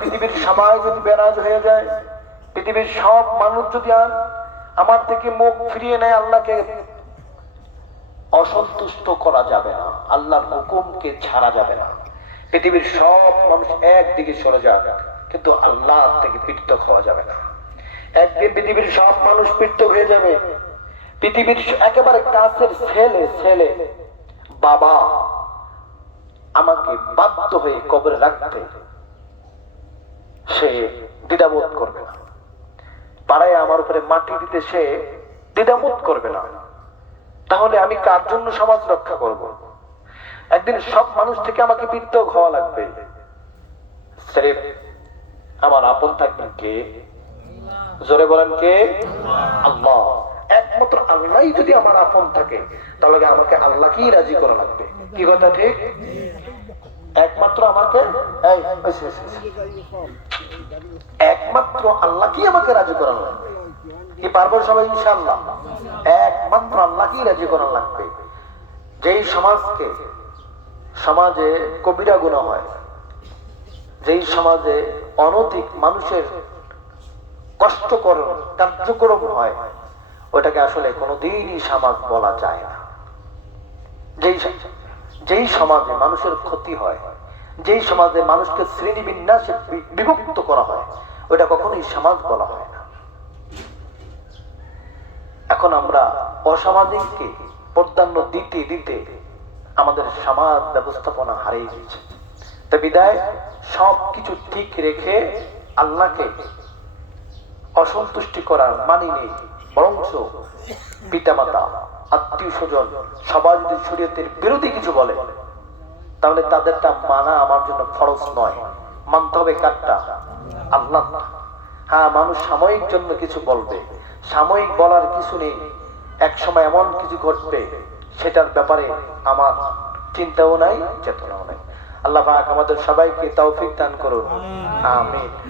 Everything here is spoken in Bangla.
পৃথিবীর সবাই যদি বেরাজ হয়ে যায়, পৃথিবীর সব মানুষ যদি আর আমার থেকে মুখ ফিরিয়ে নেয়, আল্লাহকে অসন্তুষ্ট করা যাবে না, আল্লাহর হুকুমকে ছাড়া যাবে না। পৃথিবীর সব মানুষ একদিকে সরে যাক, কিন্তু আল্লাহ থেকে পৃথক হওয়া যাবে না। একদিন পৃথিবীর সব মানুষ পৃথক হয়ে যাবে। পৃথিবীর একেবারে কাছের ছেলে ছেলে, বাবা আমাকে বাধ্য হয়ে কবরে রাখতে সে দ্বিধাবোধ করবে না। পাড়ায় আমার উপরে মাটি দিতে সে দ্বিধাবোধ করবে না। তাহলে আমি কার জন্য সমাজ রক্ষা করব? একদিন সব মানুষ থেকে আমাকে পৃথক হওয়া লাগবে। আমার আপন থাকবেন কে? জোরে বলেন কে? আল্লাহ। একমাত্র আল্লাহই যদি আমার আপন থাকে, তাহলে আমাকে আল্লাহকেই রাজি করা লাগবে। কি কথা ঠিক? একমাত্র আমাকে। একমাত্র আল্লাহকেই আমাকে রাজি করা কি পারব সবাই, ইনশাআল্লাহ? একমাত্র আল্লাহকেই রাজি করা লাগবে। যেই সমাজকে, সমাজে কবিরা গুণ হয়, যেই সমাজে অনধিক মানুষের কষ্টকর, কার্যক্রম হয়, ওটাকে আসলে কোনোদিনই সমাজ বলা যায় না। যেই যেই সমাজে মানুষের ক্ষতি হয়, যেই সমাজে মানুষকে শ্রেণি বিন্যাসে বিভক্ত করা হয় ওটা কখনোই সমাজ বলা হয় না। এখন আমরা অসামাজিককে প্রাধান্য দিতে দিতে আমাদের সমাজ ব্যবস্থাপনা হারিয়ে গেছে তো বিদায়, সব কিছু ঠিক রেখে আল্লাহকে অসন্তুষ্টি করার মানি নেই। বরঞ্চ পিতামাতা আত্মীয় স্বজন সবাই যদি শরীয়তের বিরোধী কিছু বলে তাহলে তাদেরটা মানা আমার জন্য ফরজ নয়। মানতে হবে কারটা? আল্লাহ। হ্যাঁ মানুষ সাময়িক জন্য কিছু বলবে। সাময়িক বলার কিছু নেই। এক সময় এমন কিছু ঘটবে সেটার ব্যাপারে আমার চিন্তাও নাই চেতনাও নাই। আল্লাহ পাক আমাদের সবাইকে তৌফিক দান করুন। আমিন।